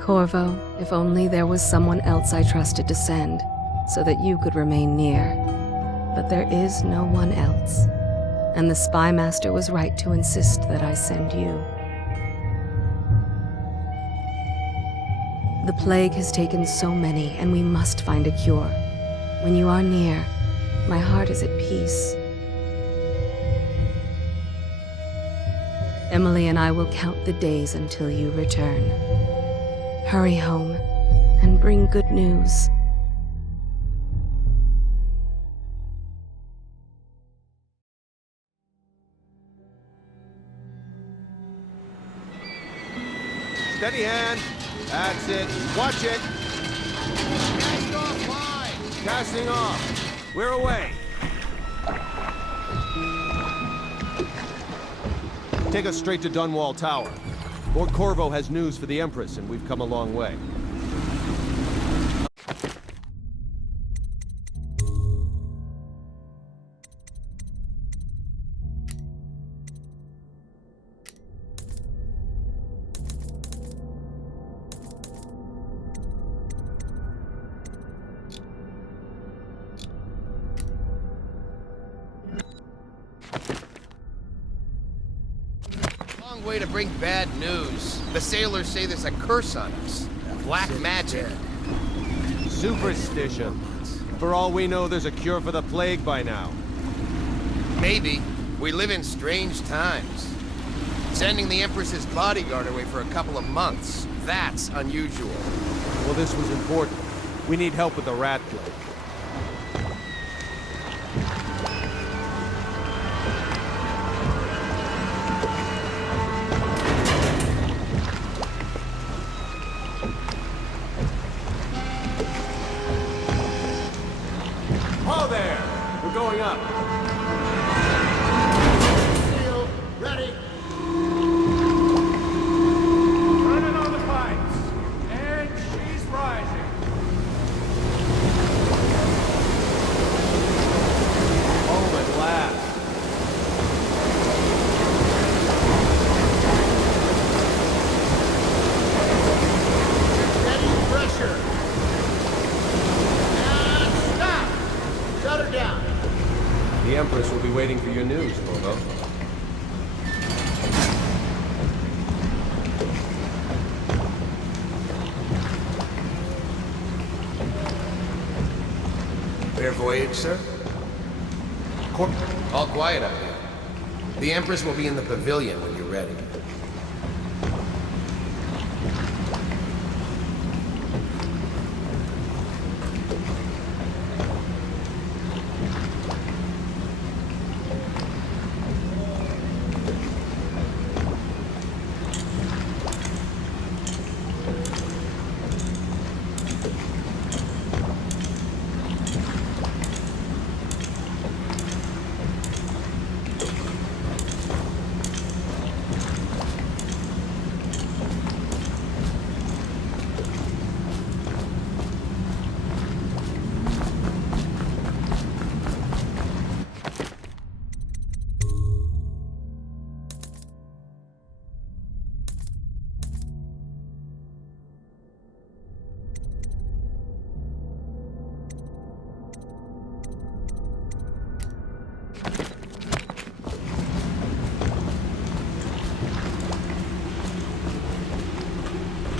Corvo, if only there was someone else I trusted to send, so that you could remain near. But there is no one else, and the Spy Master was right to insist that I send you. The plague has taken so many, and we must find a cure. When you are near, my heart is at peace. Emily and I will count the days until you return. Hurry home, and bring good news. Steady hand. That's it. Watch it. Cast off line. Casting off. We're away. Take us straight to Dunwall Tower. Lord Corvo has news for the Empress, and we've come a long way. Long way to bring bad news. The sailors say there's a curse on us. Black magic. Superstition. For all we know, there's a cure for the plague by now. Maybe. We live in strange times. Sending the Empress's bodyguard away for a couple of months. That's unusual. Well, this was important. We need help with the rat plague. Going up. Seal, ready. Turning on the pipes. And she's rising. Home at last. Steady pressure. And stop. Shut her down. The Empress will be waiting for your news, Corvo. Fair voyage, sir? All quiet up here. The Empress will be in the pavilion when you're ready.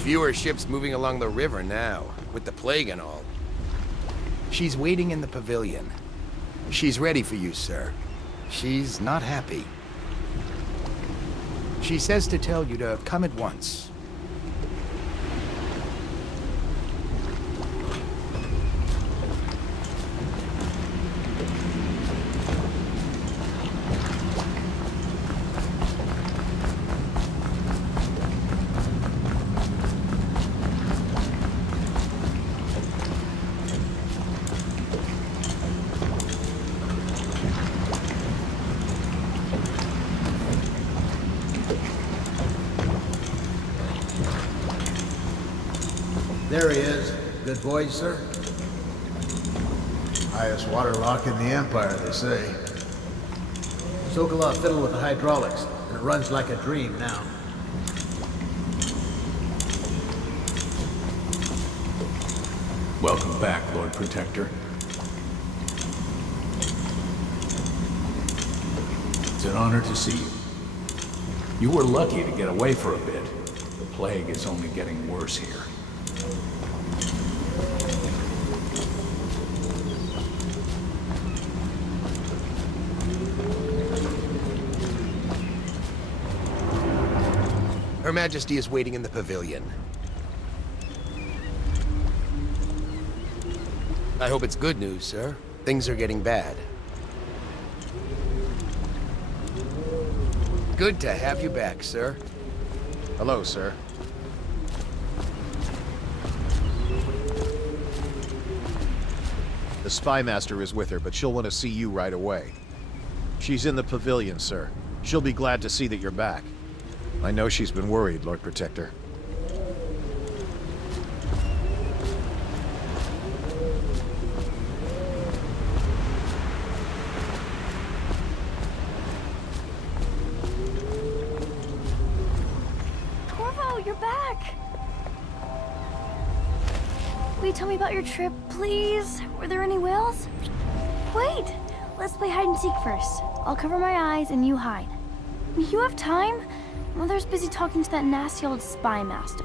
Fewer ships moving along the river now, with the plague and all. She's waiting in the pavilion. She's ready for you, sir. She's not happy. She says to tell you to come at once. There he is. Good voyage, sir? Highest water lock in the Empire, they say. Sokolov fiddled with the hydraulics, and it runs like a dream now. Welcome back, Lord Protector. It's an honor to see you. You were lucky to get away for a bit. The plague is only getting worse here. Her Majesty is waiting in the pavilion. I hope it's good news, sir. Things are getting bad. Good to have you back, sir. Hello, sir. The Spy Master is with her, but she'll want to see you right away. She's in the pavilion, sir. She'll be glad to see that you're back. I know she's been worried, Lord Protector. Corvo, you're back! Will you tell me about your trip, please? Were there any whales? Wait! Let's play hide and seek first. I'll cover my eyes and you hide. You have time? Mother's busy talking to that nasty old spy master.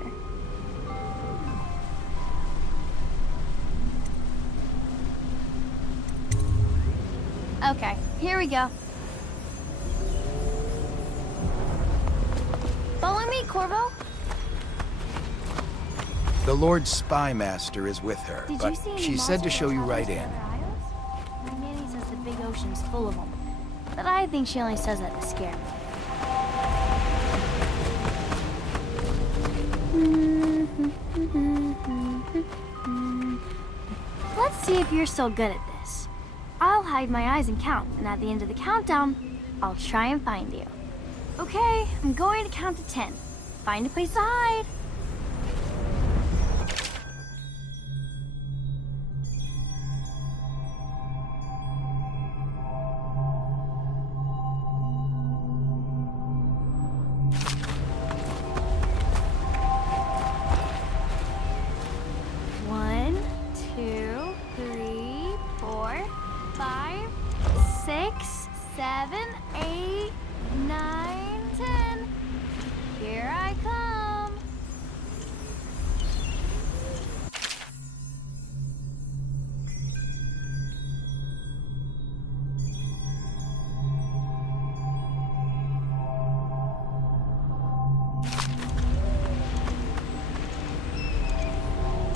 Okay, here we go. Follow me, Corvo. The Lord Spy Master is with her, Did but you see any she said to monsters show you on right those in. other isles? My nanny says the big ocean's full of them, but I think she only says that to scare me. Let's see if you're still good at this. I'll hide my eyes and count, and at the end of the countdown, I'll try and find you. Okay, I'm going to count to 10. Find a place to hide. One, two, three, 4, 5, 6, 7, 8, 9, 10. Here I come.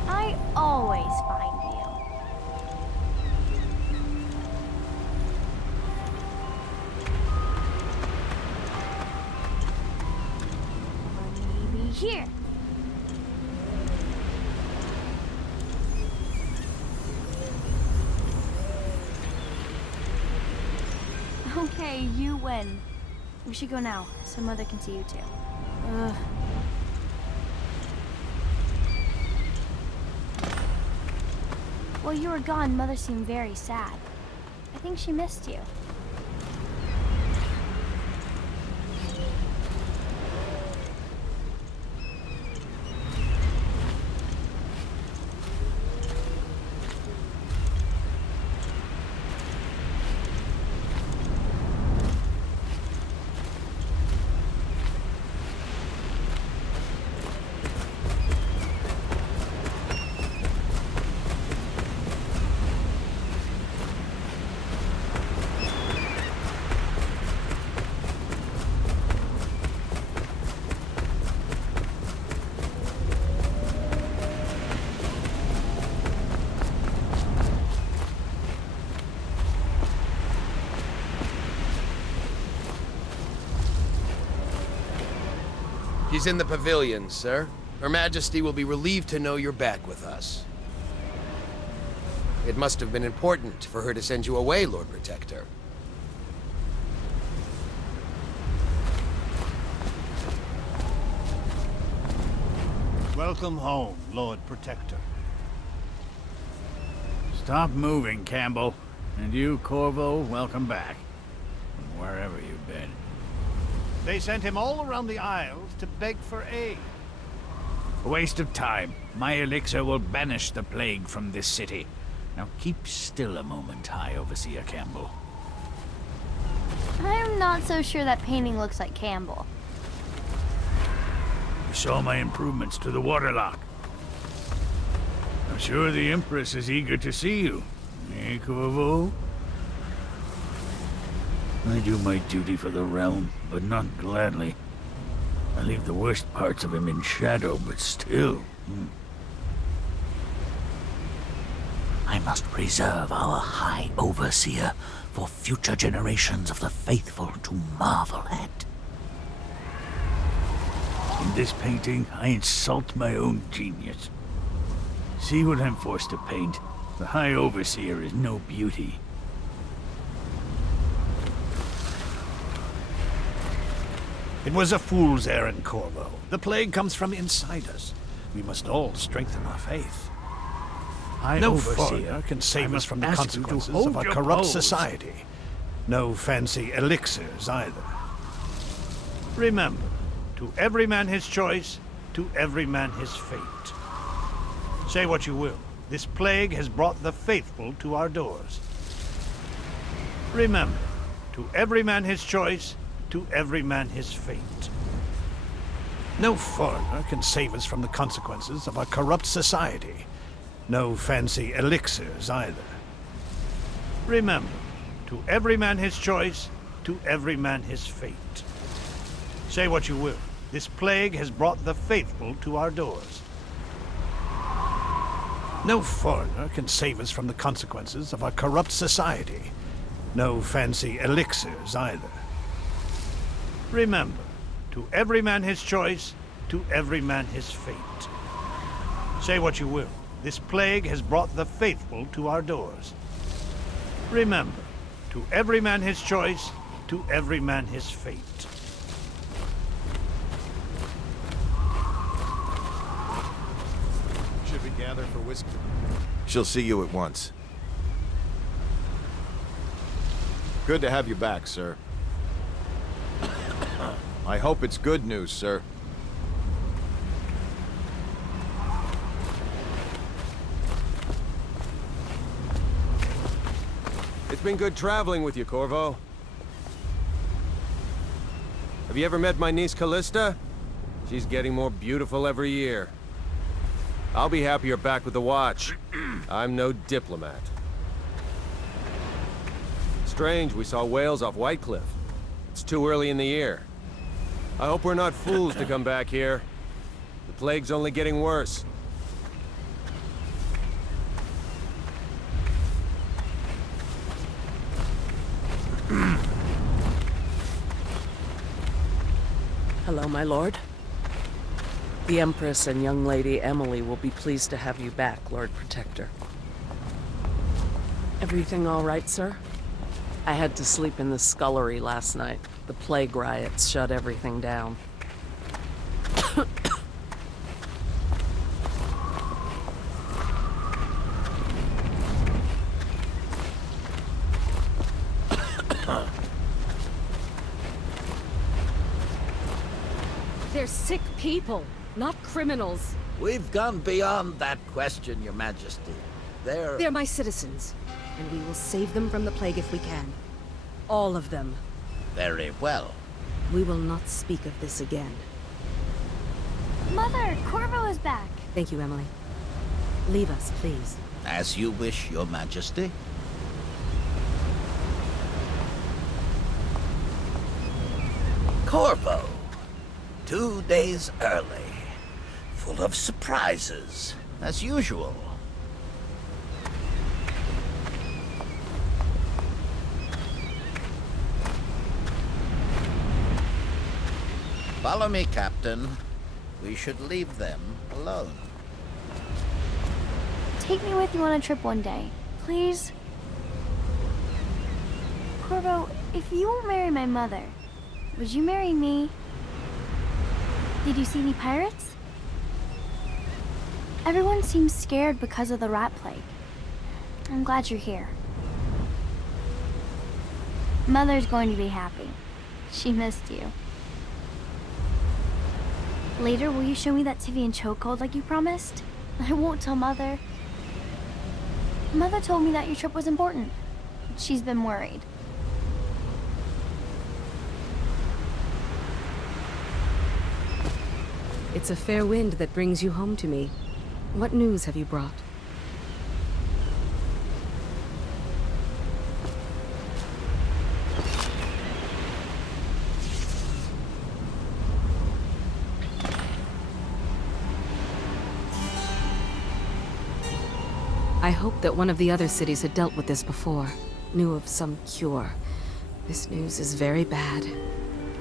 I always find you. Or maybe here. Okay, you win. We should go now, so Mother can see you too. Ugh. While you were gone, Mother seemed very sad. I think she missed you. She's in the pavilion, sir. Her Majesty will be relieved to know you're back with us. It must have been important for her to send you away, Lord Protector. Welcome home, Lord Protector. Stop moving, Campbell. And you, Corvo, welcome back. From wherever you've been. They sent him all around the Isles to beg for aid. A waste of time. My elixir will banish the plague from this city. Now keep still a moment, High Overseer Campbell. I'm not so sure that painting looks like Campbell. You saw my improvements to the waterlock. I'm sure the Empress is eager to see you. Eh, Corvo? I do my duty for the realm, but not gladly. I leave the worst parts of him in shadow, but still. I must preserve our High Overseer for future generations of the faithful to marvel at. In this painting, I insult my own genius. See what I'm forced to paint? The High Overseer is no beauty. It was a fool's errand, Corvo. The plague comes from inside us. We must all strengthen our faith. No foreigner can save us from the consequences of our corrupt society. No fancy elixirs either. Remember, to every man his choice, to every man his fate. Say what you will, this plague has brought the faithful to our doors. Remember, to every man his choice, to every man his fate. No foreigner can save us from the consequences of our corrupt society. No fancy elixirs either. Remember, to every man his choice, to every man his fate. Say what you will, this plague has brought the faithful to our doors. No foreigner can save us from the consequences of our corrupt society. No fancy elixirs either. Remember, to every man his choice, to every man his fate. Say what you will, this plague has brought the faithful to our doors. Remember, to every man his choice, to every man his fate. Should we gather for whiskey? She'll see you at once. Good to have you back, sir. I hope it's good news, sir. It's been good traveling with you, Corvo. Have you ever met my niece Callista? She's getting more beautiful every year. I'll be happy you're back with the Watch. I'm no diplomat. Strange we saw whales off White Cliff. It's too early in the year. I hope we're not fools to come back here. The plague's only getting worse. Hello, my lord. The Empress and young lady Emily will be pleased to have you back, Lord Protector. Everything all right, sir? I had to sleep in the scullery last night. The plague riots shut everything down. They're sick people, not criminals. We've gone beyond that question, Your Majesty. They're my citizens, and we will save them from the plague if we can. All of them. Very well. We will not speak of this again. Mother, Corvo is back. Thank you, Emily. Leave us, please. As you wish, Your Majesty. Corvo. 2 days early. Full of surprises, as usual. Follow me, Captain. We should leave them alone. Take me with you on a trip one day, please. Corvo, if you won't marry my mother, would you marry me? Did you see any pirates? Everyone seems scared because of the rat plague. I'm glad you're here. Mother's going to be happy. She missed you. Later, will you show me that Tivian chokehold like you promised? I won't tell Mother. Mother told me that your trip was important. She's been worried. It's a fair wind that brings you home to me. What news have you brought? I hoped that one of the other cities had dealt with this before, knew of some cure. This news is very bad.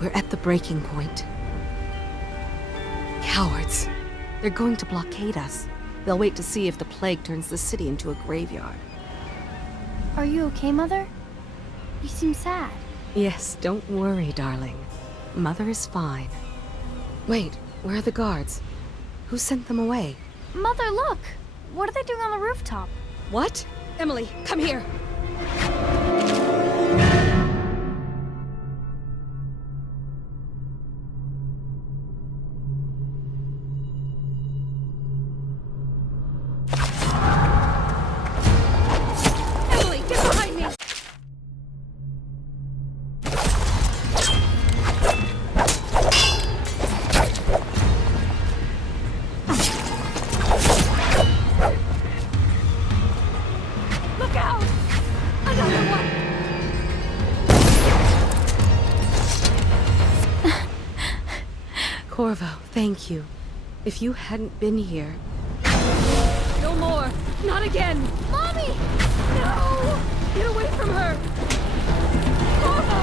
We're at the breaking point. Cowards. They're going to blockade us. They'll wait to see if the plague turns the city into a graveyard. Are you okay, Mother? You seem sad. Yes, don't worry, darling. Mother is fine. Wait, where are the guards? Who sent them away? Mother, look! What are they doing on the rooftop? What? Emily, come here! Emily, get behind me! Look out! Another one! Corvo, thank you. If you hadn't been here... No more! Not again! Mommy! No! Get away from her! Corvo!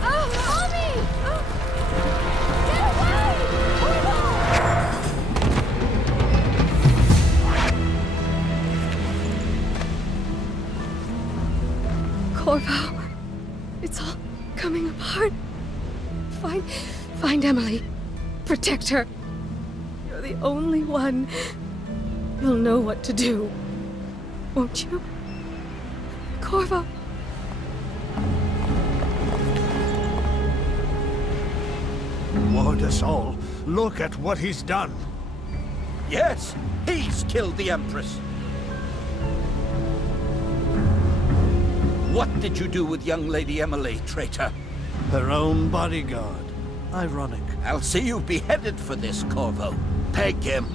Mommy! Get away! Corvo, it's all coming apart. Find Emily. Protect her. You're the only one. You'll know what to do. Won't you? Corvo. Ward us all. Look at what he's done. Yes, he's killed the Empress. What did you do with young Lady Emily, traitor? Her own bodyguard. Ironic. I'll see you beheaded for this, Corvo. Peg him.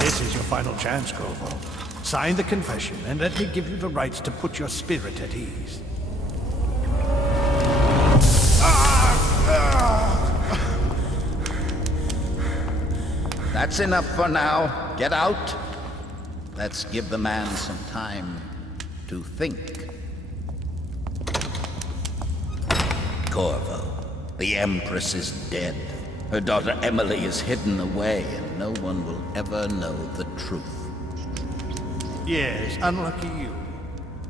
This is your final chance, Corvo. Sign the confession, and let me give you the rights to put your spirit at ease. That's enough for now. Get out. Let's give the man some time to think. Corvo, the Empress is dead. Her daughter Emily is hidden away, and no one will ever know the truth. Yes, unlucky you.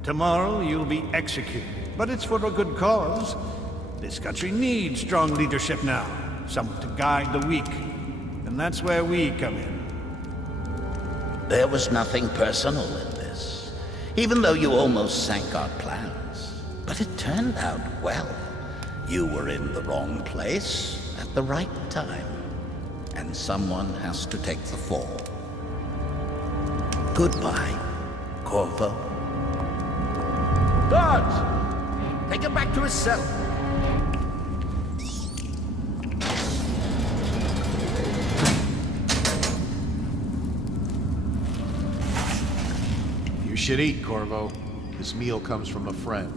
Tomorrow you'll be executed, but it's for a good cause. This country needs strong leadership now, someone to guide the weak. And that's where we come in. There was nothing personal in this, even though you almost sank our plans. But it turned out well. You were in the wrong place at the right time, and someone has to take the fall. Goodbye, Corvo? Guards! Take him back to his cell. You should eat, Corvo. This meal comes from a friend.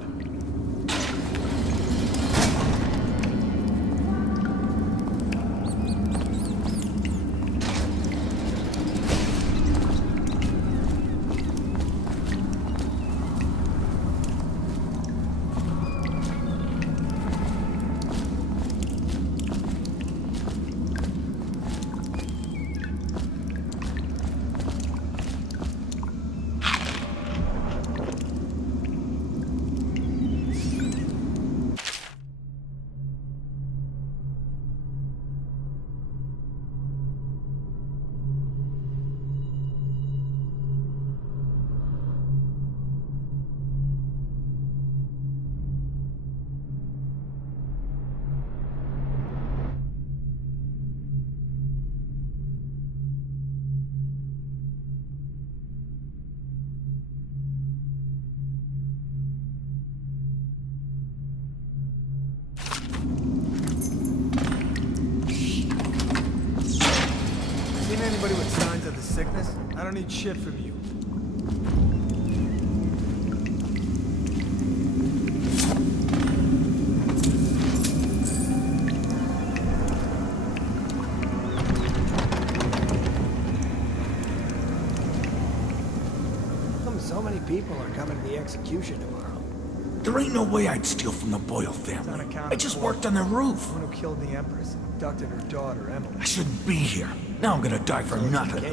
Seen anybody with signs of the sickness? I don't need shit from you. So many people are coming to the execution tomorrow. There ain't no way I'd steal from the Boyle family. I just worked on their roof. The one who killed the Empress and abducted her daughter, Emily. I shouldn't be here. Now I'm gonna die for nothing.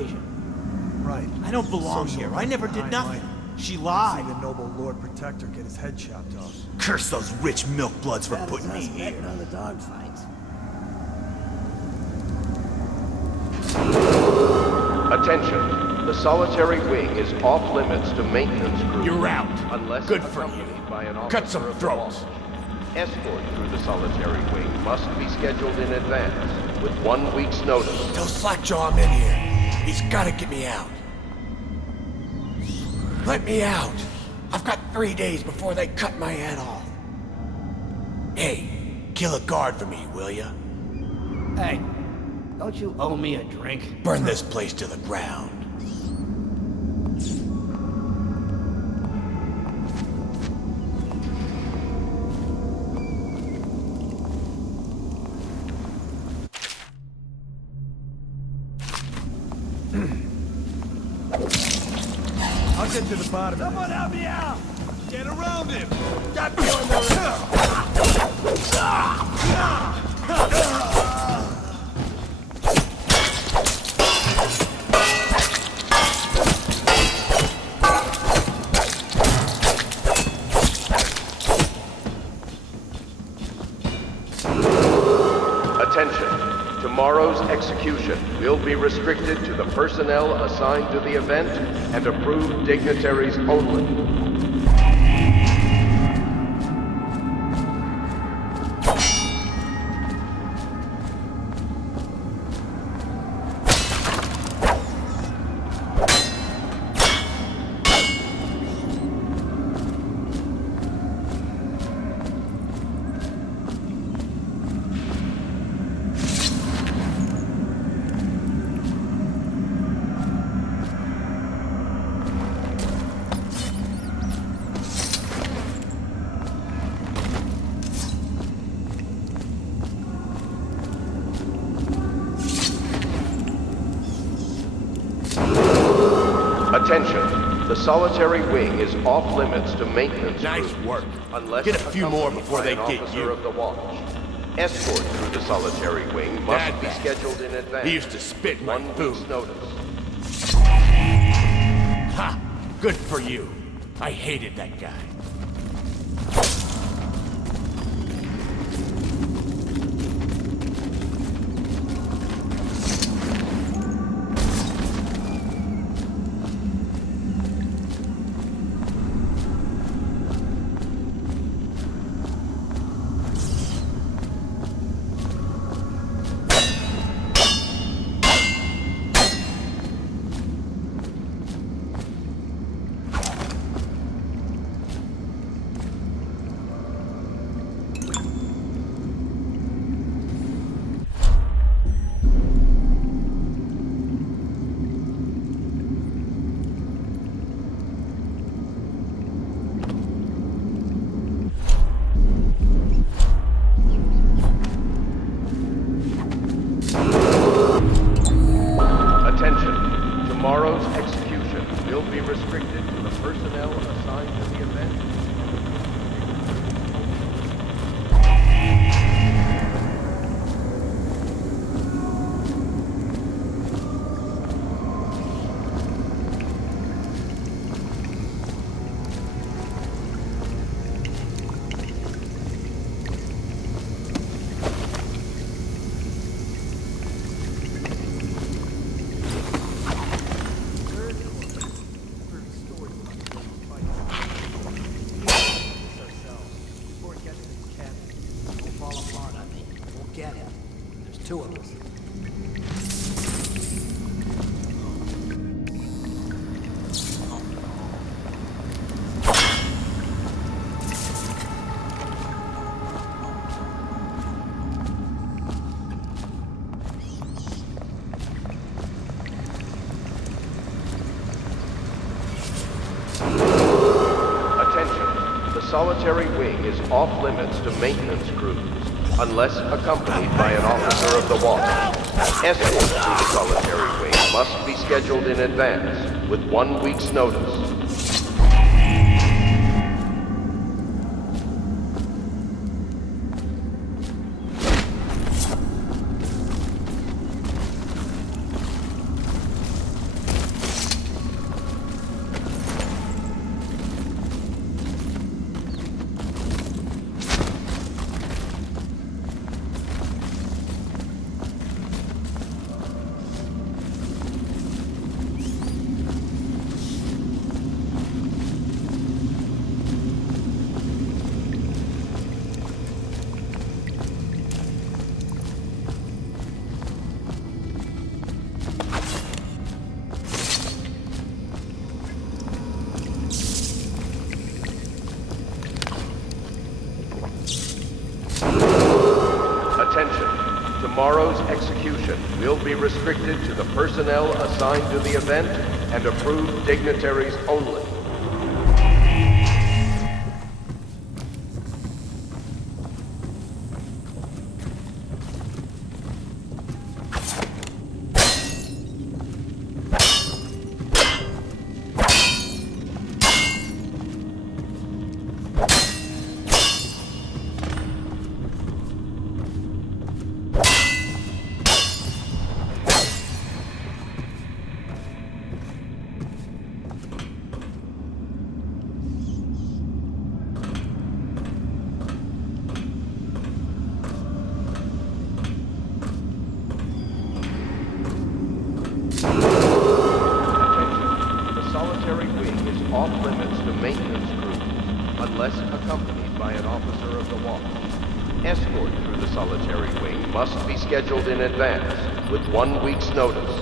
Right. I don't belong Social here. I never did behind nothing. mine. She See lied. the noble Lord Protector get his head chopped off. Curse those rich milk bloods for putting me here. on the dogfight. Attention. The solitary wing is off limits to maintenance crew. You're out. Unless Good for you. accompanied by an Cut officer some of the throats. law. Escort through the solitary wing must be scheduled in advance with 1 week's notice. Tell Slackjaw I'm in here. He's gotta get me out. Let me out. I've got 3 days before they cut my head off. Hey, kill a guard for me, will ya? Hey, don't you owe me a drink? Burn this place to the ground. I'll get to the bottom of this. Someone help me out! Get around him! Stop doing those. Attention. Tomorrow's execution will be restricted to the personnel assigned to the event and approved dignitaries only. Attention. The solitary wing is off limits to maintenance. Nice crews, work. Unless Get a few more accompanied before by they an get officer you. of the watch. Escort through the solitary wing must Bad be bastard. scheduled in advance. He used to spit in my 1 food. week's notice. Ha! Good for you. I hated that guy. two of us. Solitary wing is off limits to maintenance crews, unless accompanied by an officer of the watch. Escorts to the solitary wing must be scheduled in advance, with 1 week's notice. Tomorrow's execution will be restricted to the personnel assigned to the event and approved dignitaries only. Off-limits to maintenance crews, unless accompanied by an officer of the watch. Escort through the solitary wing must be scheduled in advance, with 1 week's notice.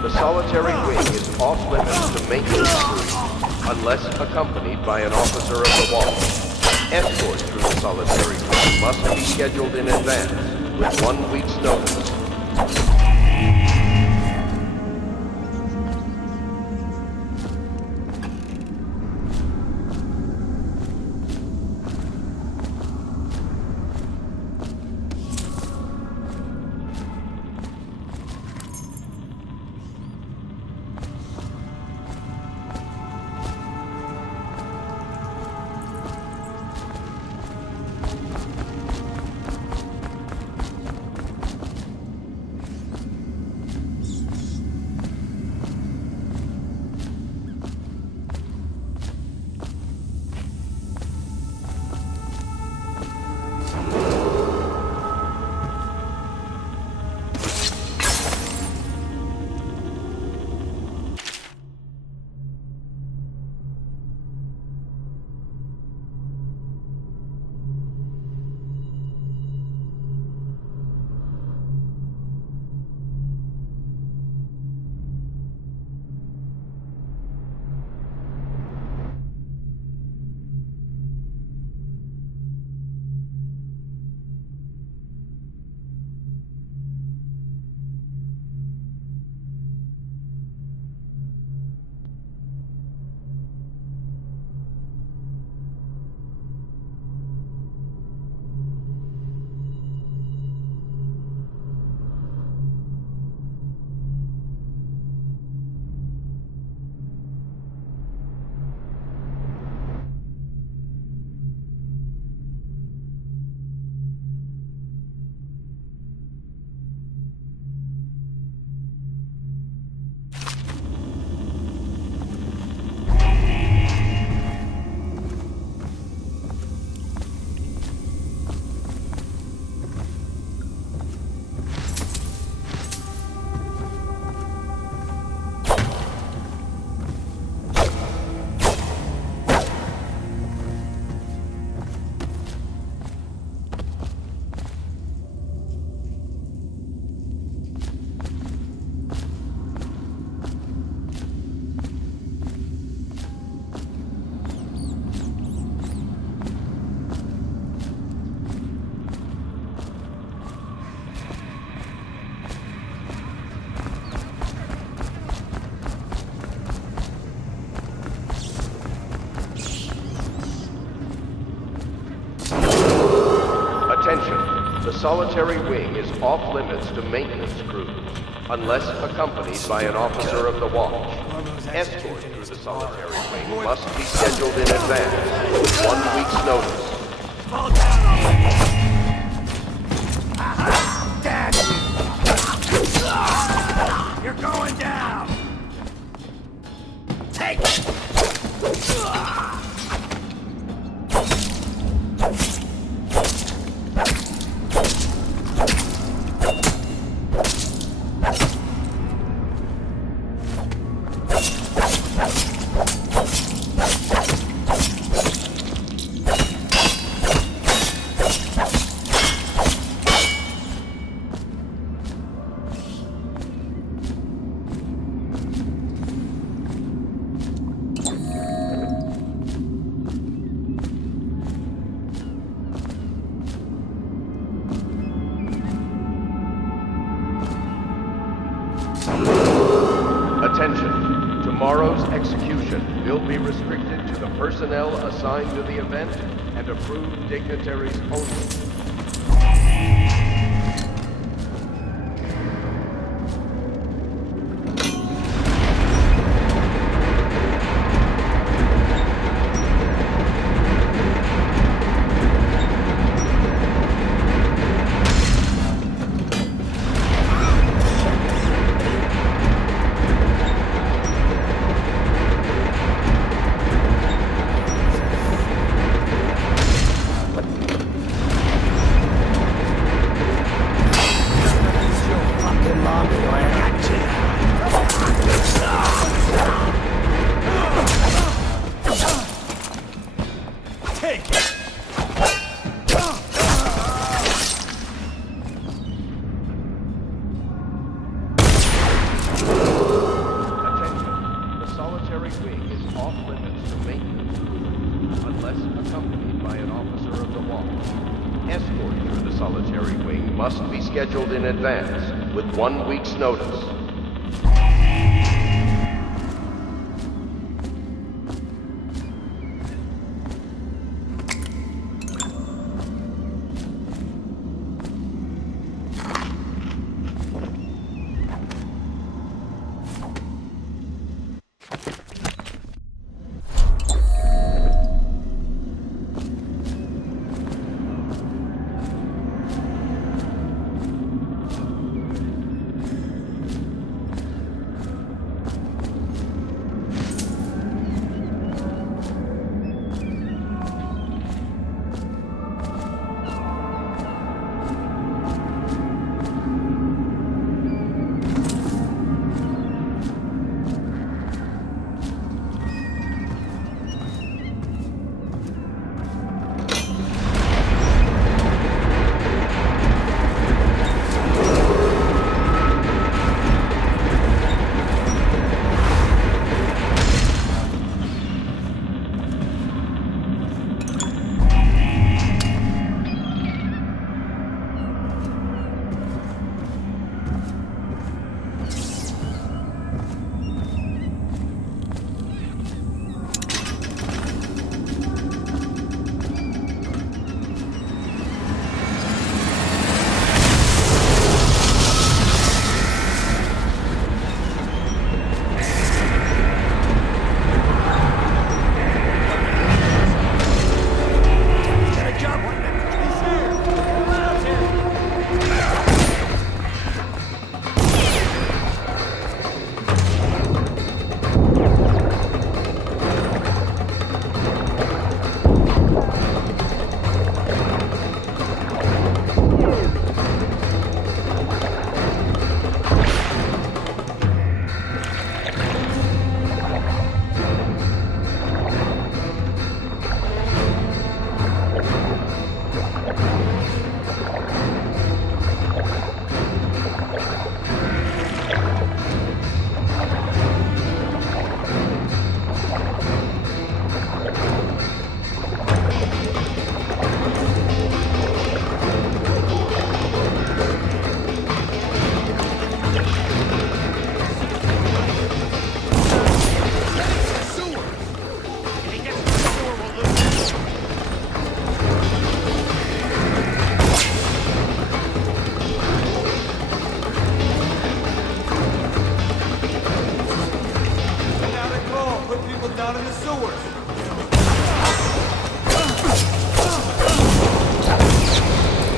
The solitary wing is off-limits to maintenance crews, unless accompanied by an officer of the watch. Escort through the solitary wing must be scheduled in advance, with 1 week's notice. solitary wing is off limits to maintenance crews, unless accompanied by an officer of the watch. Escort through the solitary wing must be scheduled in advance, with 1 week's notice. Fall down already! Damn you! You're going down! Take it! Attention. Tomorrow's execution will be restricted to the personnel assigned to the event and approved dignitaries only. Must be scheduled in advance, with 1 week's notice.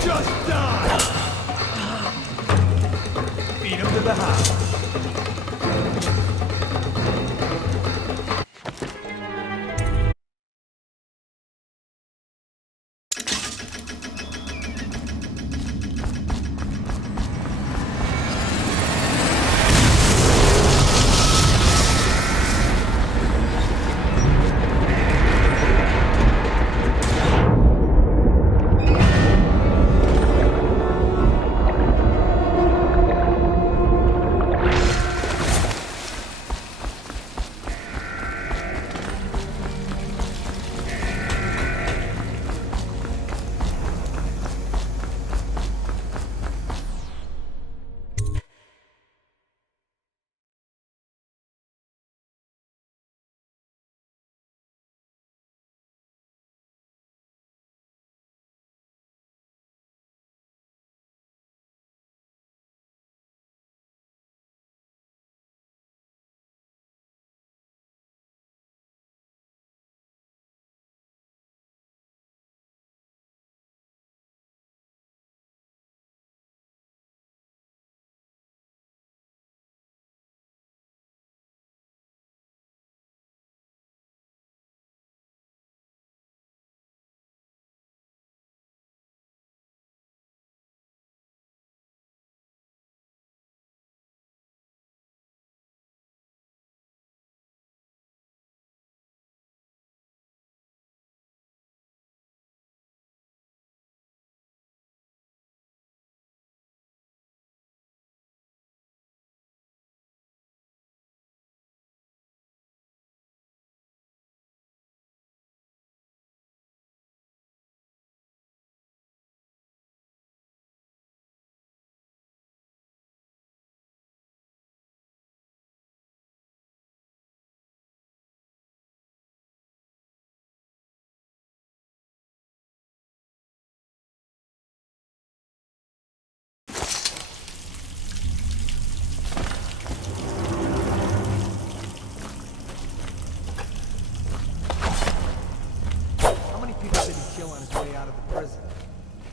Just die! Beat him to the house. Kill on his way out of the prison.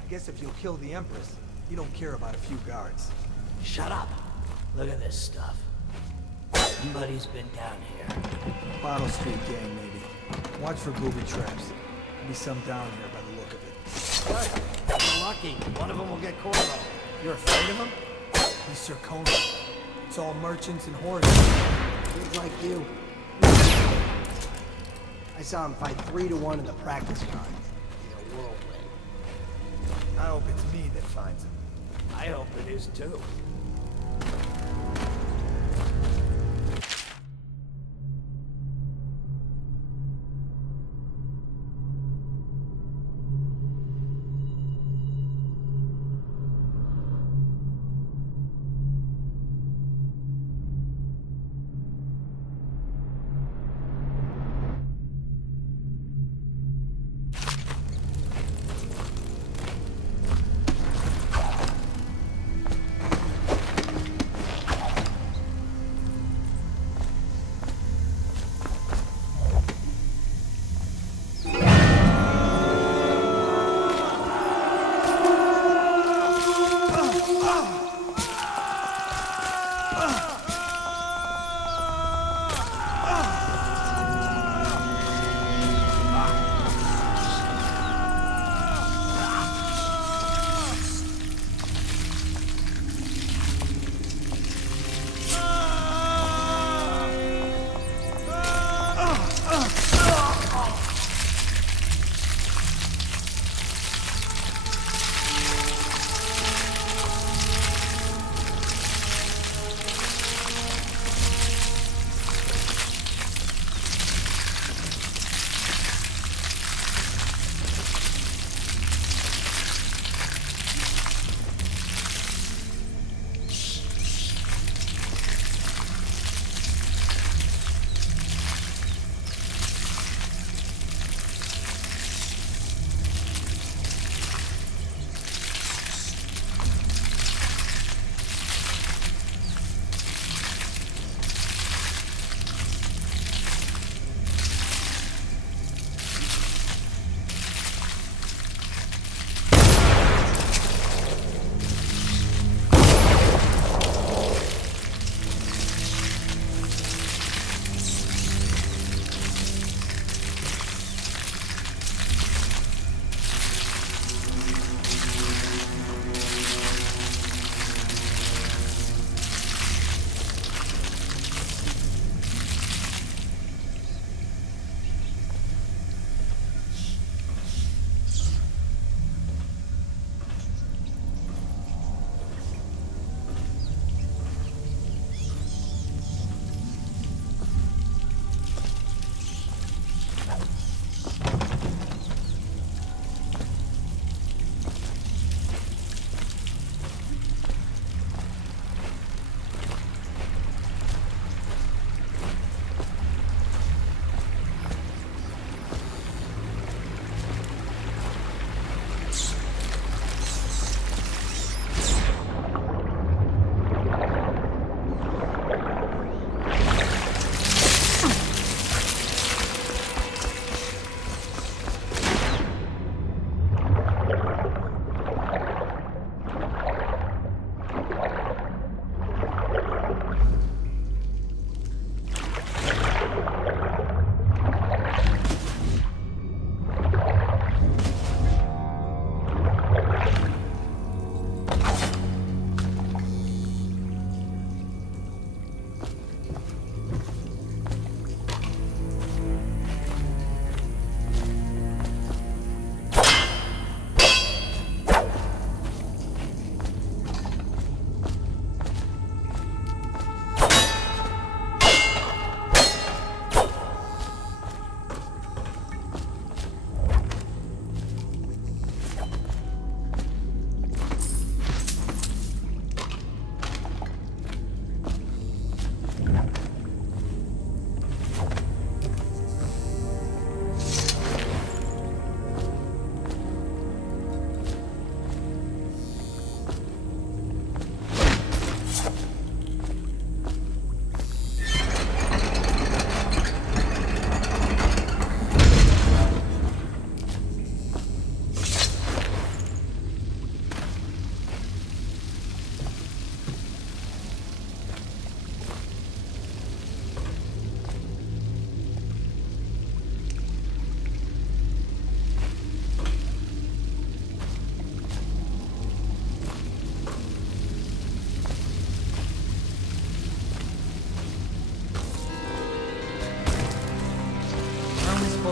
I guess if you'll kill the Empress, you don't care about a few guards. Shut up. Look at this stuff. Somebody's been down here. Bottle Street gang, maybe. Watch for booby traps. There'll be some down here by the look of it. Good. You're lucky. One of them will get Corvo. You're afraid of him? He's Sir Conan. It's all merchants and horses. Kids like you. I saw him fight 3-1 in the practice yard. He's a whirlwind. I hope it's me that finds him. I hope it is too.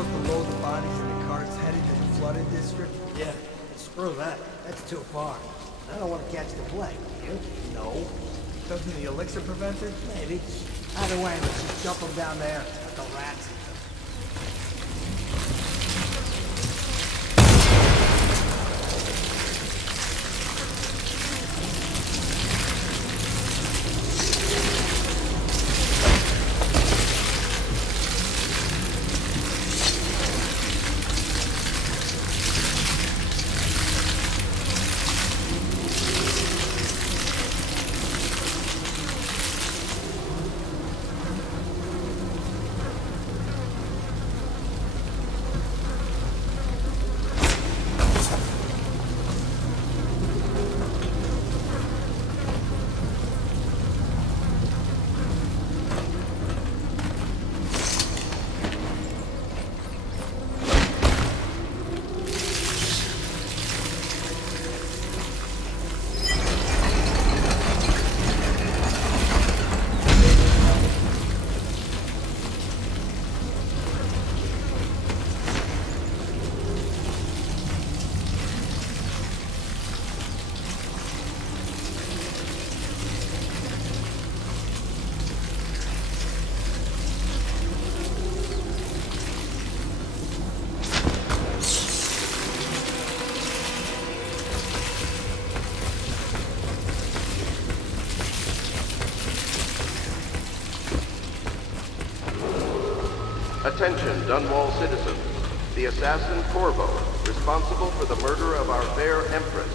supposed to load the bodies in the carts headed to the flooded district? Yeah, screw that. That's too far. I don't want to catch the plague, do you? No. Doesn't the elixir prevent it? Maybe. Either way, let's just dump them down there like the rats. Attention, Dunwall citizens. The assassin Corvo, responsible for the murder of our fair Empress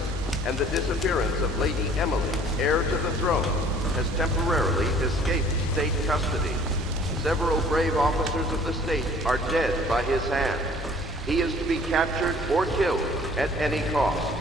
and the disappearance of Lady Emily, heir to the throne, has temporarily escaped state custody. Several brave officers of the state are dead by his hand. He is to be captured or killed at any cost.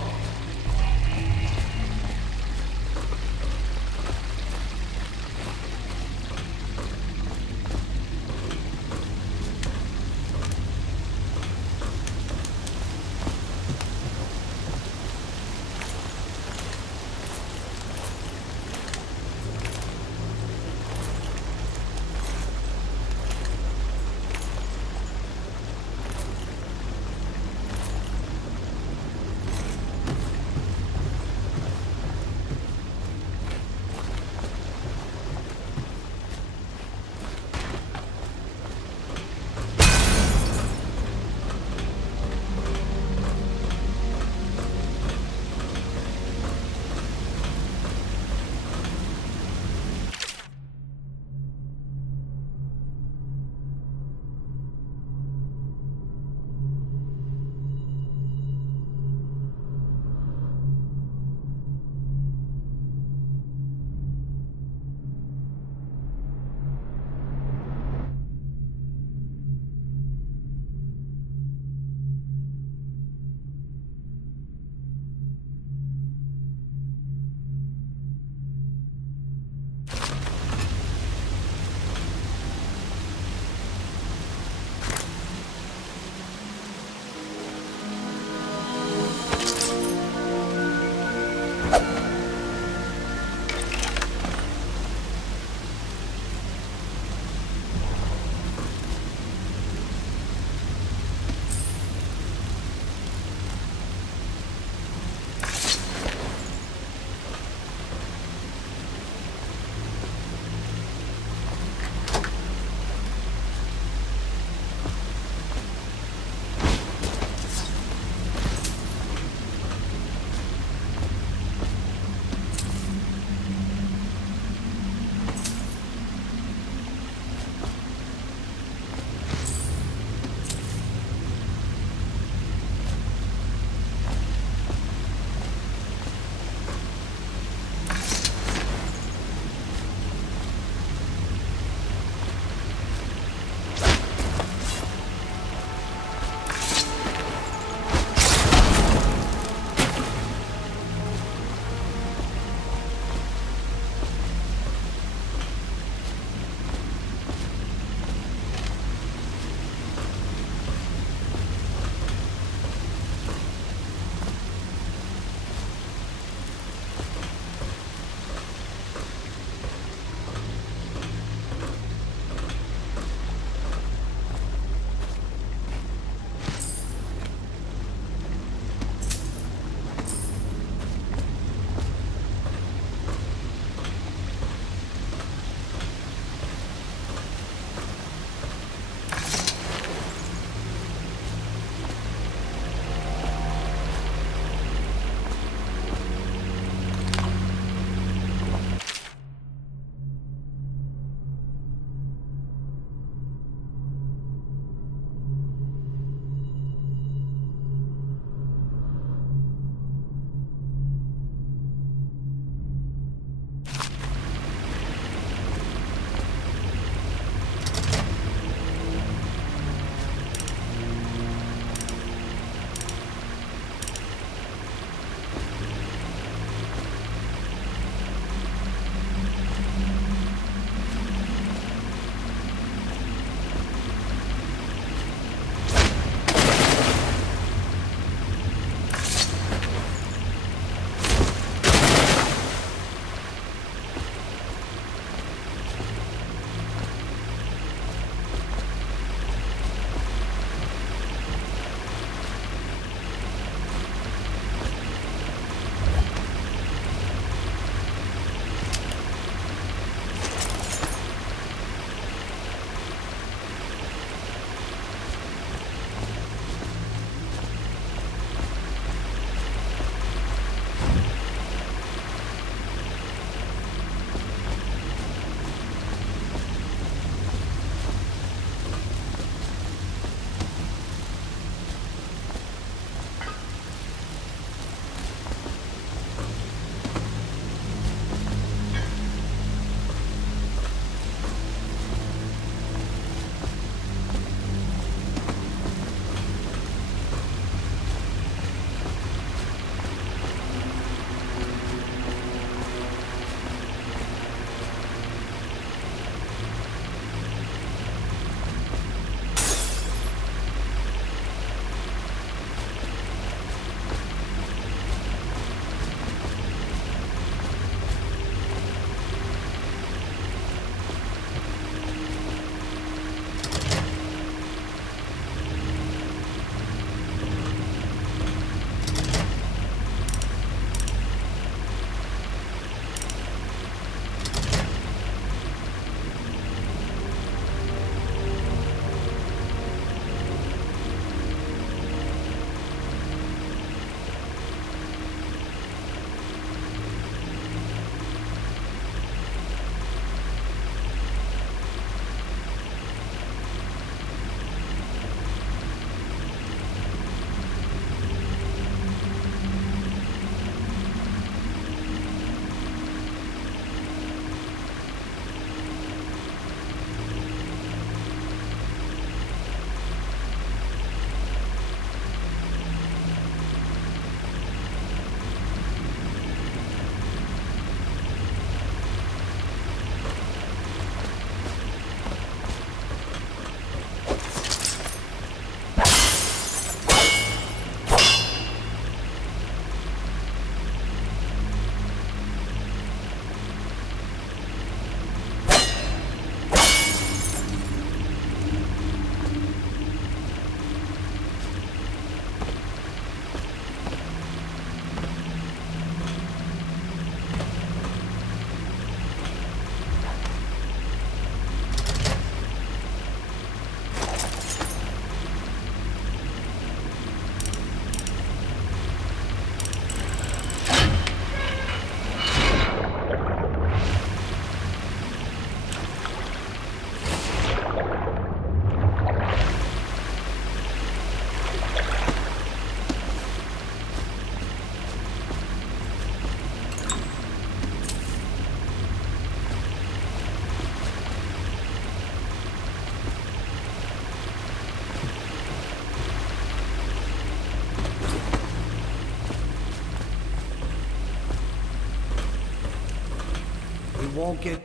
won't get...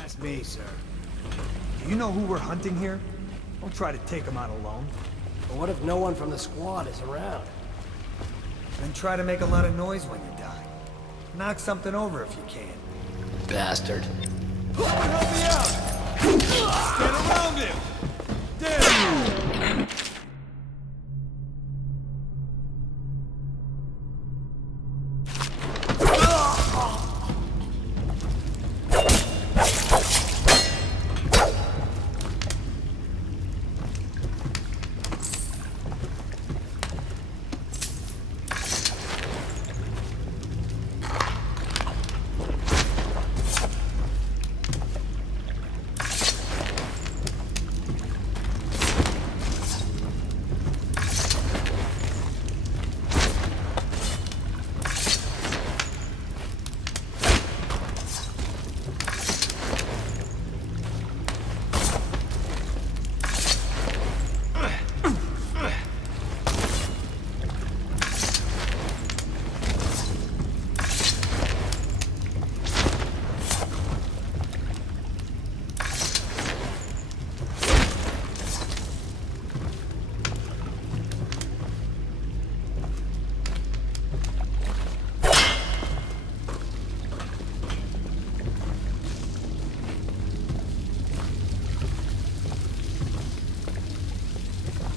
Ask me, sir. Do you know who we're hunting here? Don't try to take him out alone. But what if no one from the squad is around? Then try to make a lot of noise when you die. Knock something over if you can. Bastard. Help me out! Get around him! Damn you!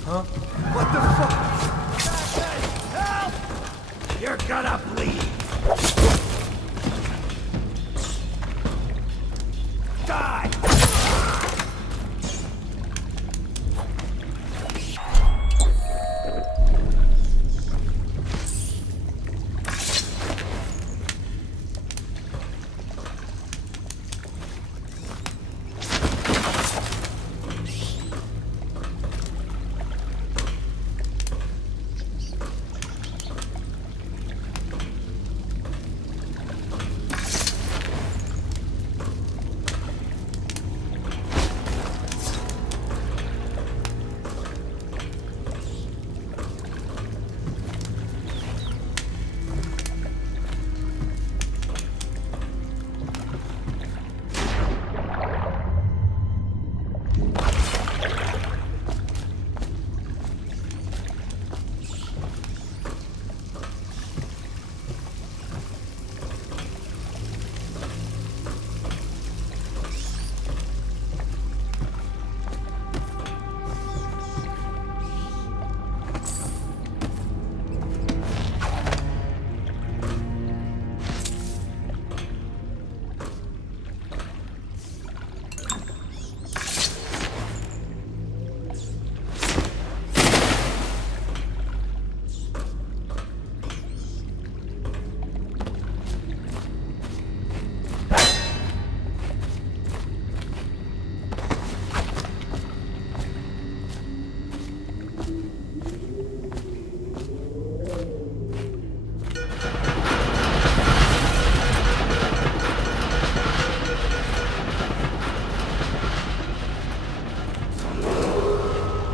Huh? What the fuck? Help! You're gonna bleed. Die!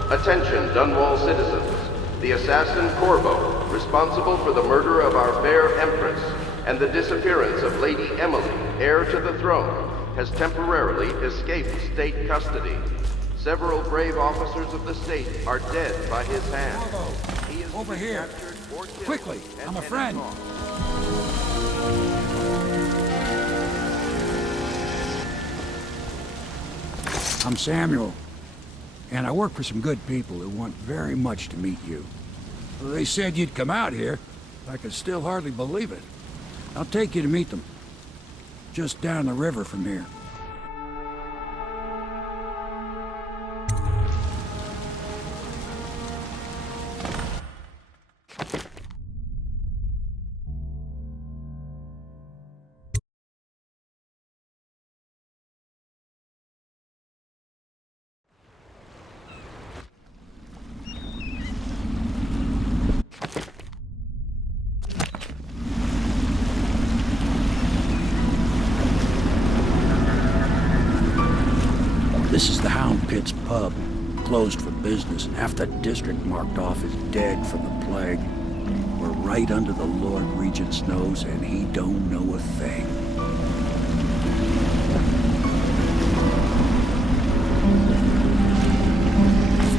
Attention, Dunwall citizens. The assassin Corvo, responsible for the murder of our fair Empress and the disappearance of Lady Emily, heir to the throne, has temporarily escaped state custody. Several brave officers of the state are dead by his hand. Corvo, He is over to be here. captured or killed Quickly, at I'm a any friend. cost. I'm Samuel, and I work for some good people who want very much to meet you. They said you'd come out here. I could still hardly believe it. I'll take you to meet them. Just down the river from here. This is the Hound Pit's pub. Closed for business. Half the district marked off as dead from the plague. We're right under the Lord Regent's nose, and he don't know a thing.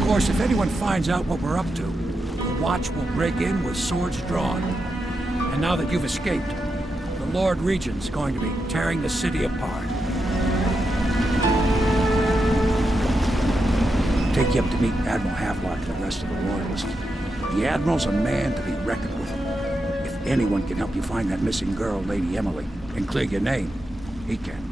course, if anyone finds out what we're up to, the Watch will break in with swords drawn. And now that you've escaped, the Lord Regent's going to be tearing the city apart. Take you up to meet Admiral Havelock and the rest of the Royals. The Admiral's a man to be reckoned with. If anyone can help you find that missing girl, Lady Emily, and clear your name, he can.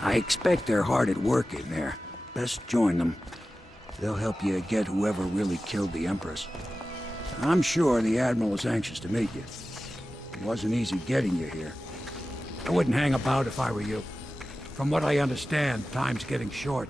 I expect they're hard at work in there. Best join them. They'll help you get whoever really killed the Empress. I'm sure the Admiral is anxious to meet you. It wasn't easy getting you here. I wouldn't hang about if I were you. From what I understand, time's getting short.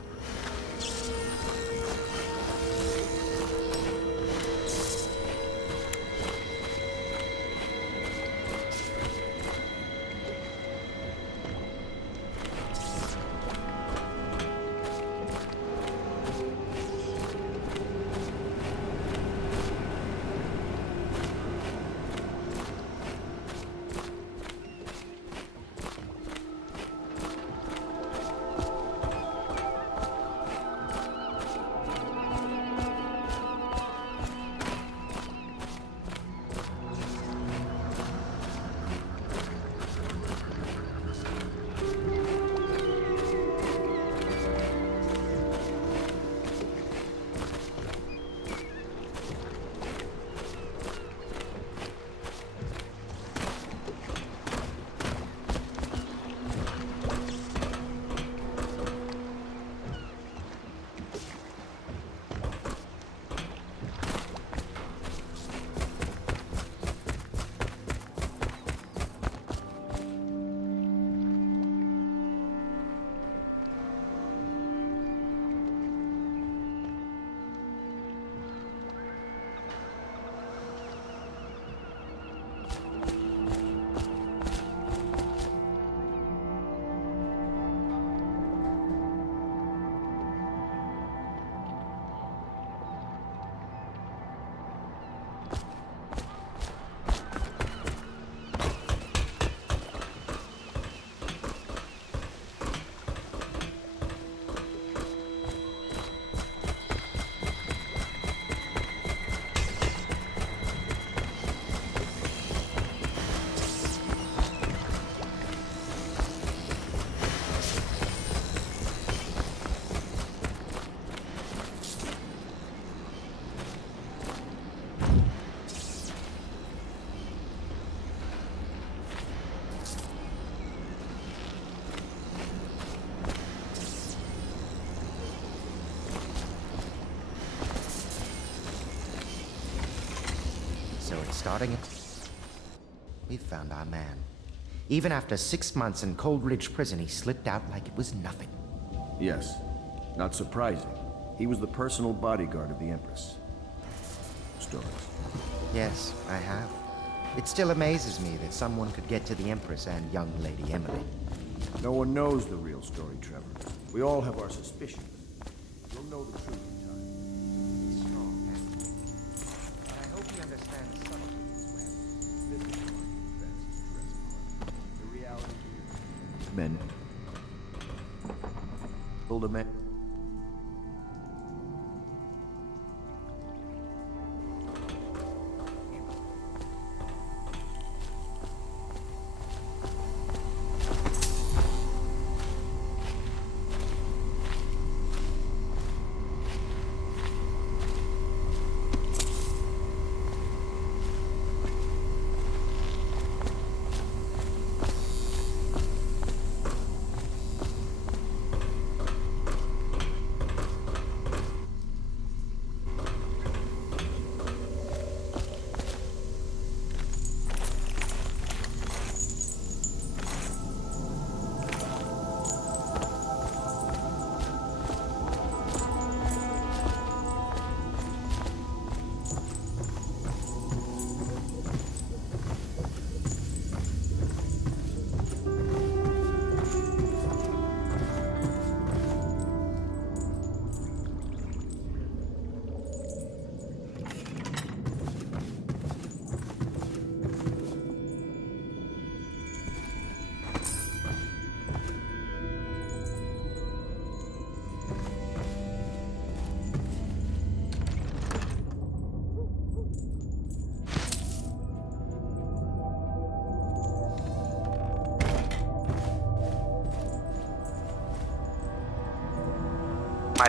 So it's starting. We've found our man. Even after 6 months in Cold Ridge Prison, he slipped out like it was nothing. Yes. Not surprising. He was the personal bodyguard of the Empress. Stories. Yes, I have. It still amazes me that someone could get to the Empress and young Lady Emily. No one knows the real story, Trevor. We all have our suspicions. You'll know the truth in time. He's strong, but I hope he understands subtlety as well. This is what confesses Trevor. The reality is... Men. Older men.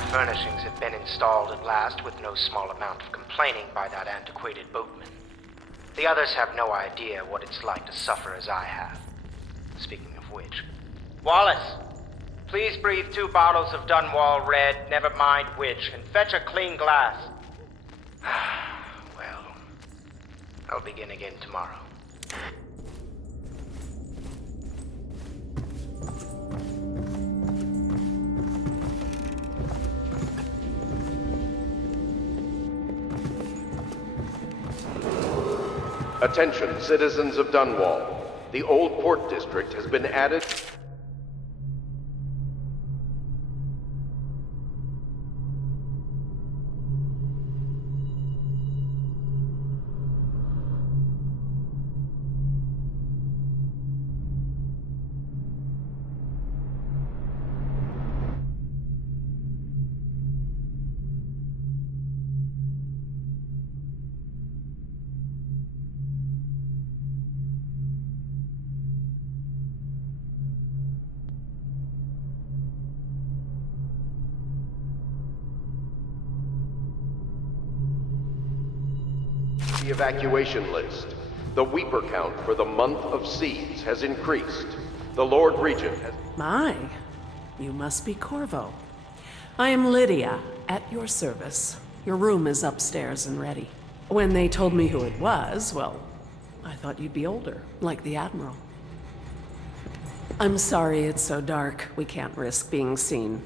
furnishings have been installed at last with no small amount of complaining by that antiquated boatman. The others have no idea what it's like to suffer as I have. Speaking of which... Wallace! Please breathe 2 bottles of Dunwall Red, never mind which, and fetch a clean glass. Well, I'll begin again tomorrow. Attention, citizens of Dunwall. The Old Port District has been added... The evacuation list. The Weeper count for the month of Seeds has increased. The Lord Regent has... My, you must be Corvo. I am Lydia, at your service. Your room is upstairs and ready. When they told me who it was, well, I thought you'd be older, like the Admiral. I'm sorry it's so dark. We can't risk being seen.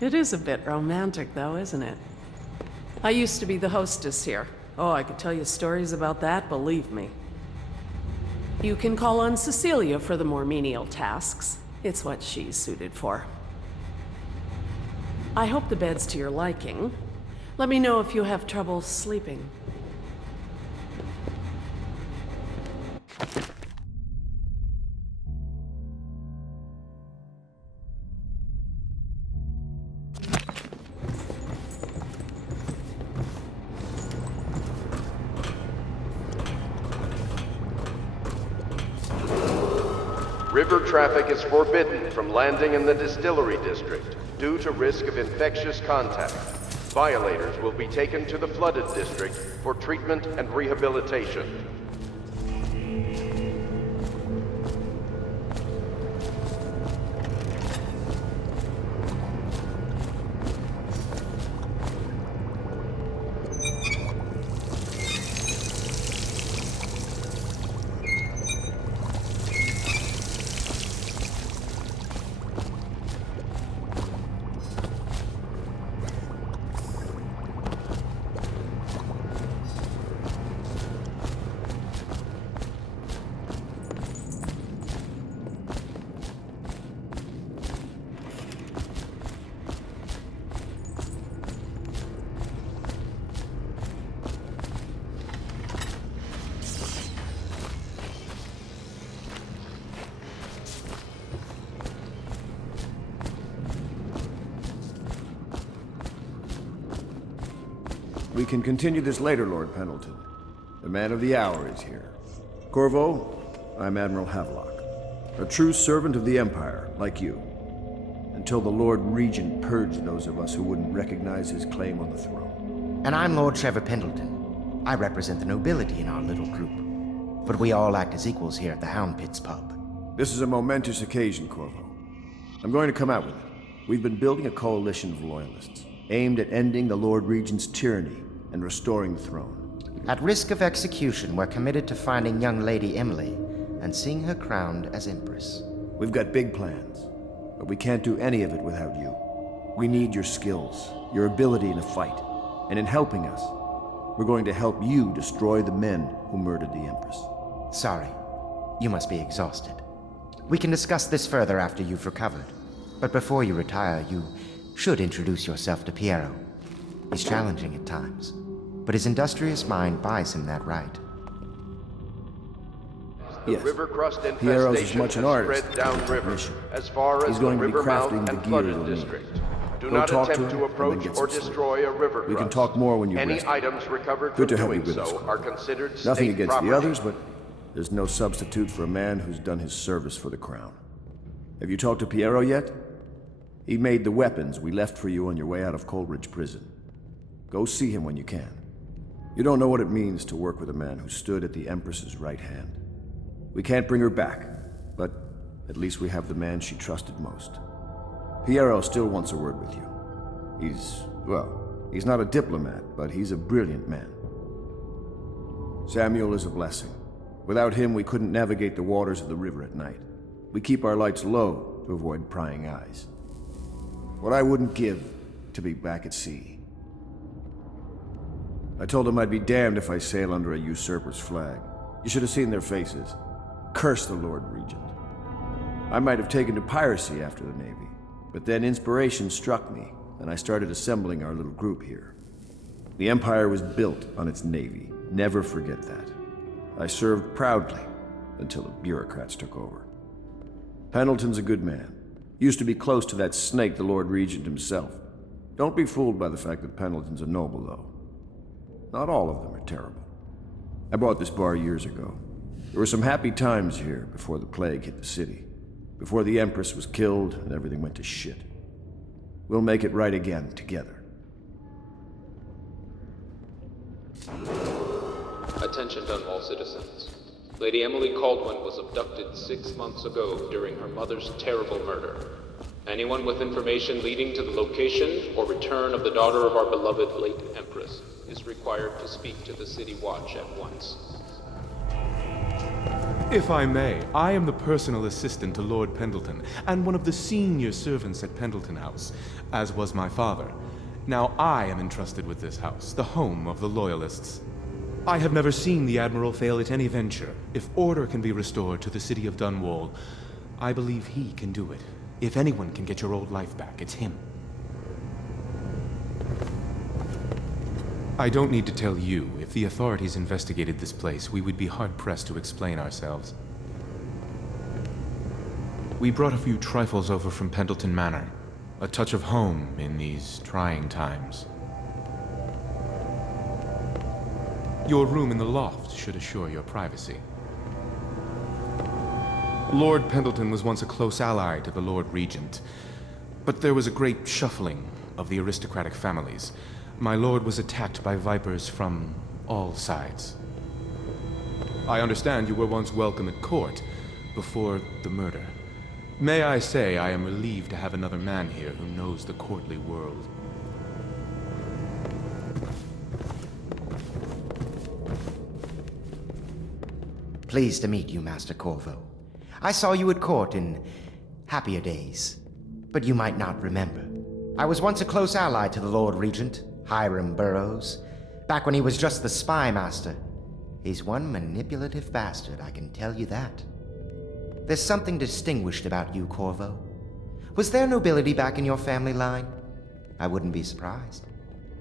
It is a bit romantic, though, isn't it? I used to be the hostess here. Oh, I could tell you stories about that, believe me. You can call on Cecilia for the more menial tasks. It's what she's suited for. I hope the bed's to your liking. Let me know if you have trouble sleeping. River traffic is forbidden from landing in the Distillery District due to risk of infectious contact. Violators will be taken to the Flooded District for treatment and rehabilitation. We can continue this later, Lord Pendleton. The man of the hour is here. Corvo, I'm Admiral Havelock. A true servant of the Empire, like you. Until the Lord Regent purged those of us who wouldn't recognize his claim on the throne. And I'm Lord Trevor Pendleton. I represent the nobility in our little group. But we all act as equals here at the Hound Pits pub. This is a momentous occasion, Corvo. I'm going to come out with it. We've been building a coalition of loyalists, aimed at ending the Lord Regent's tyranny and restoring the throne. At risk of execution, we're committed to finding young Lady Emily and seeing her crowned as Empress. We've got big plans, but we can't do any of it without you. We need your skills, your ability in a fight, and in helping us, we're going to help you destroy the men who murdered the Empress. Sorry, you must be exhausted. We can discuss this further after you've recovered. But before you retire, you should introduce yourself to Piero. He's challenging at times, but his industrious mind buys him that right. The Yes. river crust Piero's as infestation much an has artist spread downriver mission. as far He's as the going to be river mouth crafting the and gear flooded you'll need. district. Do Go not talk to attempt him to and then approach get or some sleep. destroy a river crust. We can talk more when you Any rest. items recovered Good from to have you doing with us, so Corvo. are considered Nothing state against property. the others, but there's no substitute for a man who's done his service for the crown. Have you talked to Piero yet? He made the weapons we left for you on your way out of Coleridge Prison. Go see him when you can. You don't know what it means to work with a man who stood at the Empress's right hand. We can't bring her back, but at least we have the man she trusted most. Piero still wants a word with you. He's not a diplomat, but he's a brilliant man. Samuel is a blessing. Without him, we couldn't navigate the waters of the river at night. We keep our lights low to avoid prying eyes. What I wouldn't give to be back at sea. I told them I'd be damned if I sail under a usurper's flag. You should have seen their faces. Curse the Lord Regent. I might have taken to piracy after the Navy, but then inspiration struck me, and I started assembling our little group here. The Empire was built on its Navy. Never forget that. I served proudly until the bureaucrats took over. Pendleton's a good man. Used to be close to that snake, the Lord Regent himself. Don't be fooled by the fact that Pendleton's a noble, though. Not all of them are terrible. I bought this bar years ago. There were some happy times here before the plague hit the city. Before the Empress was killed and everything went to shit. We'll make it right again, together. Attention Dunwall citizens. Lady Emily Caldwin was abducted 6 months ago during her mother's terrible murder. Anyone with information leading to the location or return of the daughter of our beloved late Empress is required to speak to the City Watch at once. If I may, I am the personal assistant to Lord Pendleton, and one of the senior servants at Pendleton House, as was my father. Now I am entrusted with this house, the home of the Loyalists. I have never seen the Admiral fail at any venture. If order can be restored to the city of Dunwall, I believe he can do it. If anyone can get your old life back, it's him. I don't need to tell you, if the authorities investigated this place, we would be hard-pressed to explain ourselves. We brought a few trifles over from Pendleton Manor. A touch of home in these trying times. Your room in the loft should assure your privacy. Lord Pendleton was once a close ally to the Lord Regent, but there was a great shuffling of the aristocratic families. My lord was attacked by vipers from all sides. I understand you were once welcome at court before the murder. May I say I am relieved to have another man here who knows the courtly world. Pleased to meet you, Master Corvo. I saw you at court in happier days, but you might not remember. I was once a close ally to the Lord Regent, Hiram Burroughs, back when he was just the spy master. He's one manipulative bastard, I can tell you that. There's something distinguished about you, Corvo. Was there nobility back in your family line? I wouldn't be surprised.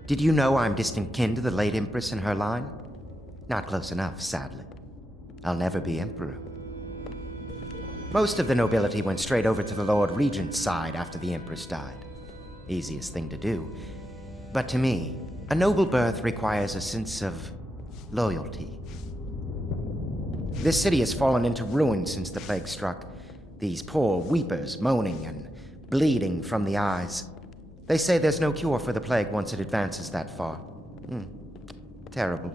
Did you know I'm distant kin to the late Empress and her line? Not close enough, sadly. I'll never be emperor. Most of the nobility went straight over to the Lord Regent's side after the Empress died. Easiest thing to do. But to me, a noble birth requires a sense of loyalty. This city has fallen into ruin since the plague struck. These poor weepers moaning and bleeding from the eyes. They say there's no cure for the plague once it advances that far. Terrible.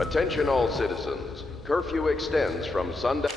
Attention all citizens. Curfew extends from sundown.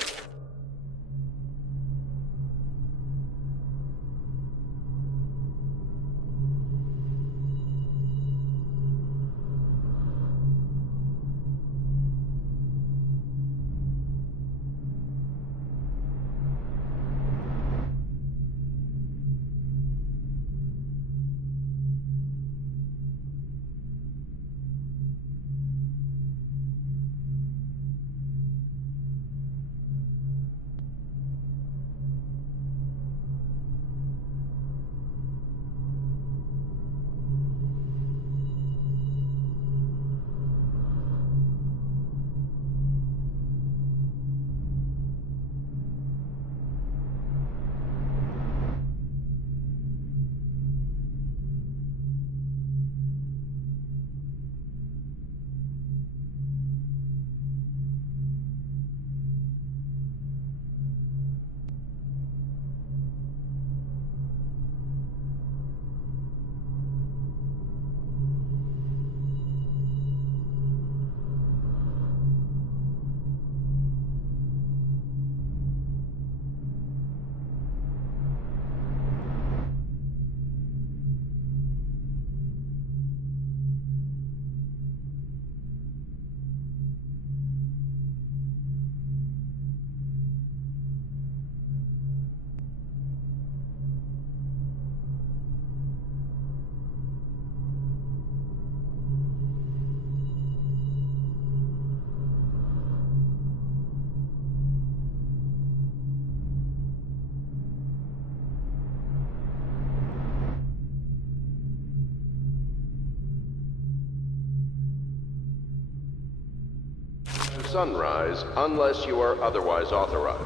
sunrise unless you are otherwise authorized.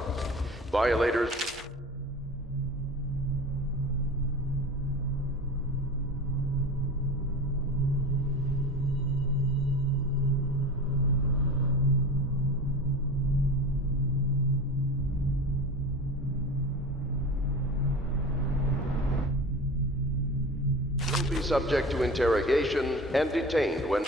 Violators... will be subject to interrogation and detained when...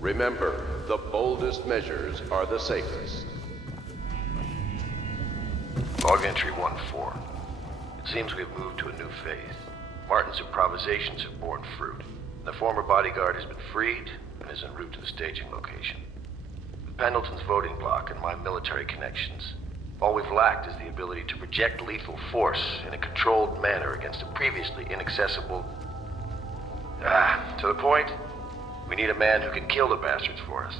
Remember, the boldest measures are the safest. Log entry 1-4. It seems we've moved to a new phase. Martin's improvisations have borne fruit. The former bodyguard has been freed and is en route to the staging location. With Pendleton's voting block and my military connections, all we've lacked is the ability to project lethal force in a controlled manner against a previously inaccessible... to the point? We need a man who can kill the bastards for us.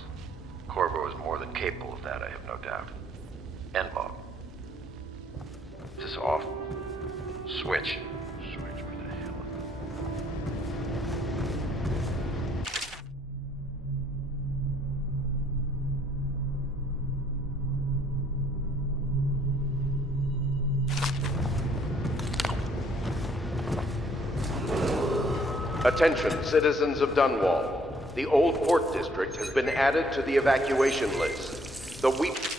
Corvo is more than capable of that, I have no doubt. N-Bog. Is this off? Switch. Switch, where the hell is it? Attention, citizens of Dunwall. The Old Port District has been added to the evacuation list. The week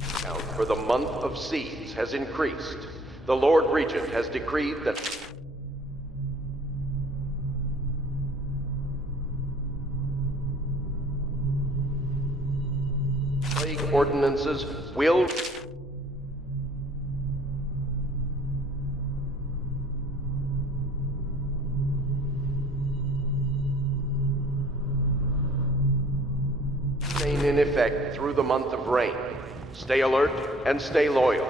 count for the month of siege has increased. The Lord Regent has decreed that plague ordinances will remain in effect through the month of rain. Stay alert and stay loyal.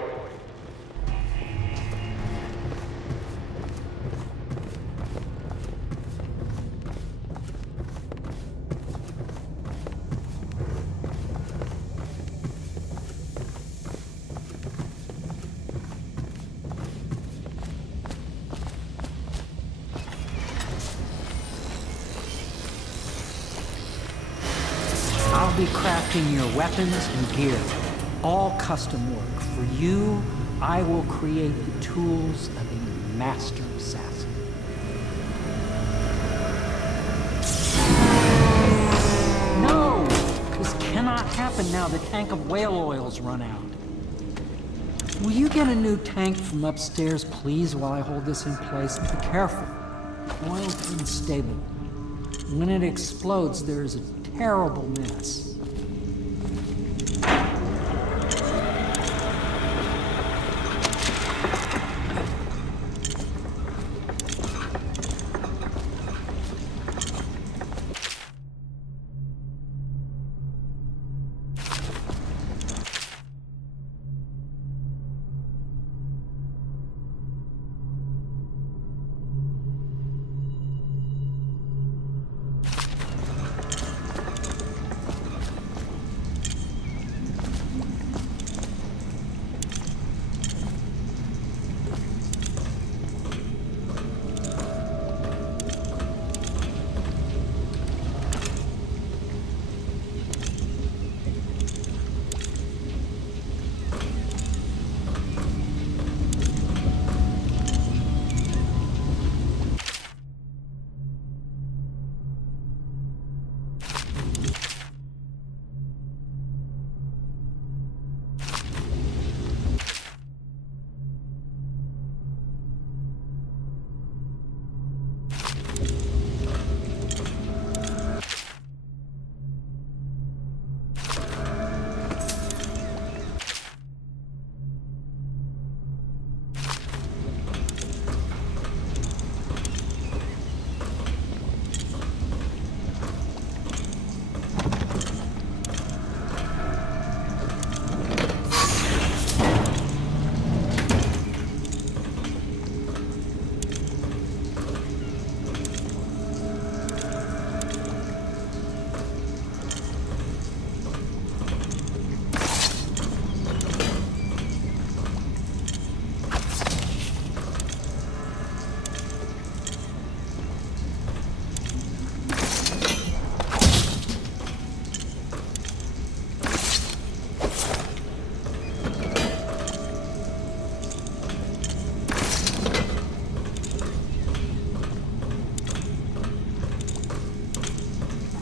I'll be crafting your weapons and gear. All custom work. For you, I will create the tools of a master assassin. No! This cannot happen now. The tank of whale oil's run out. Will you get a new tank from upstairs, please, while I hold this in place? Be careful. Oil's unstable. When it explodes, there's a terrible mess.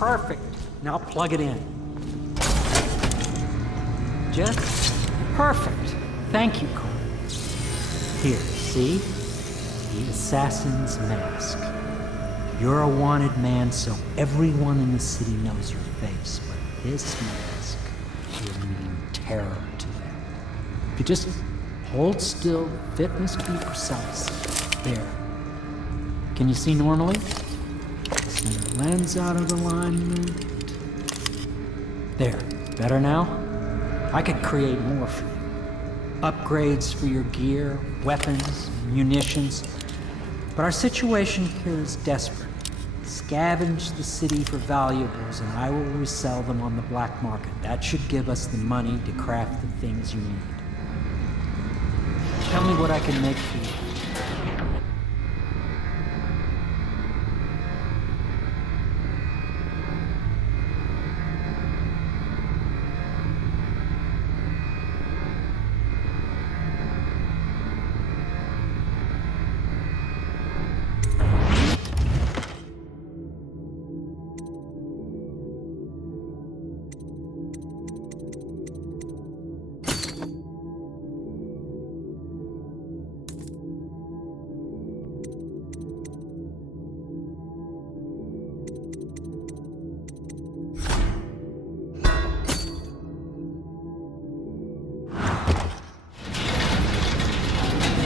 Perfect. Now plug it in. Just perfect. Thank you, Carl. Here, see? The assassin's mask. You're a wanted man, so everyone in the city knows your face, but this mask will mean terror to them. If you just hold still, the fit must be precise. There. Can you see normally? Center lens out of alignment. There. Better now? I could create more for you. Upgrades for your gear, weapons, munitions. But our situation here is desperate. Scavenge the city for valuables and I will resell them on the black market. That should give us the money to craft the things you need. Tell me what I can make for you.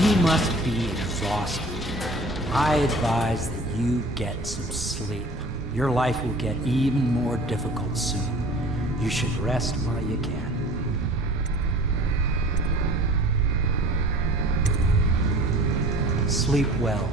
You must be exhausted. I advise that you get some sleep. Your life will get even more difficult soon. You should rest while you can. Sleep well.